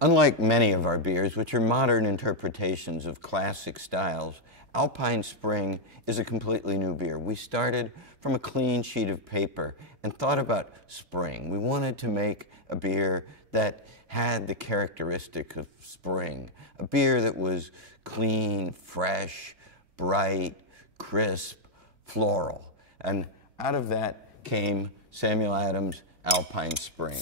Unlike many of our beers, which are modern interpretations of classic styles, Alpine Spring is a completely new beer. We started from a clean sheet of paper and thought about spring. We wanted to make a beer that had the characteristic of spring, a beer that was clean, fresh, bright, crisp, floral. And out of that came Samuel Adams Alpine Spring.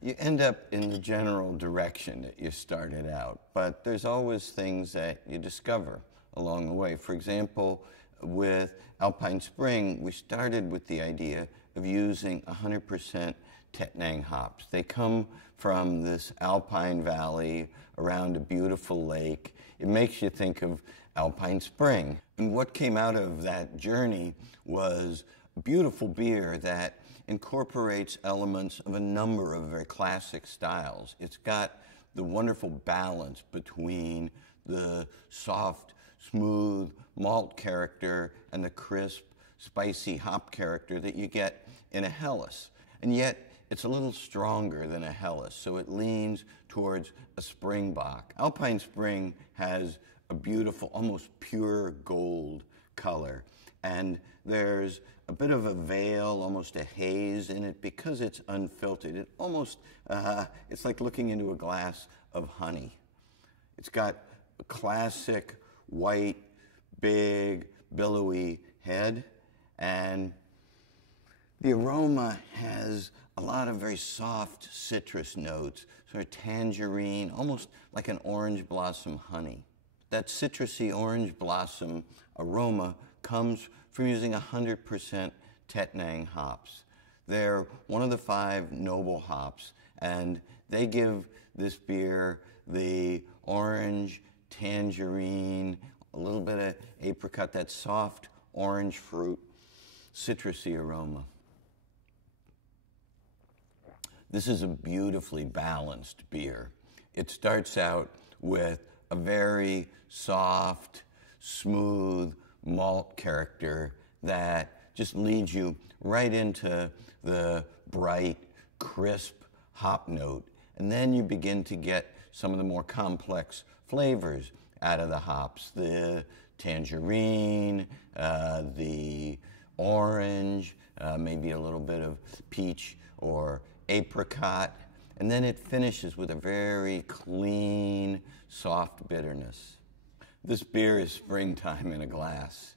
You end up in the general direction that you started out, but there's always things that you discover along the way. For example, with Alpine Spring, we started with the idea of using 100% Tettnang hops. They come from this alpine valley around a beautiful lake. It makes you think of Alpine Spring. And what came out of that journey was a beautiful beer that incorporates elements of a number of very classic styles. It's got the wonderful balance between the soft, smooth malt character and the crisp, spicy hop character that you get in a Helles. And yet, it's a little stronger than a Helles, so it leans towards a Springbok. Alpine Spring has a beautiful, almost pure gold color, and there's a bit of a veil, almost a haze in it because it's unfiltered. It almost, it's like looking into a glass of honey. It's got a classic white, big, billowy head, and the aroma has a lot of very soft citrus notes, sort of tangerine, almost like an orange blossom honey. That citrusy orange blossom aroma comes from using 100% Tettnang hops. They're one of the 5 noble hops, and they give this beer the orange, tangerine, a little bit of apricot, that soft orange fruit, citrusy aroma. This is a beautifully balanced beer. It starts out with a very soft, smooth malt character that just leads you right into the bright, crisp hop note. And then you begin to get some of the more complex flavors out of the hops. The tangerine, the orange, maybe a little bit of peach or apricot. And then it finishes with a very clean, soft bitterness. This beer is springtime in a glass.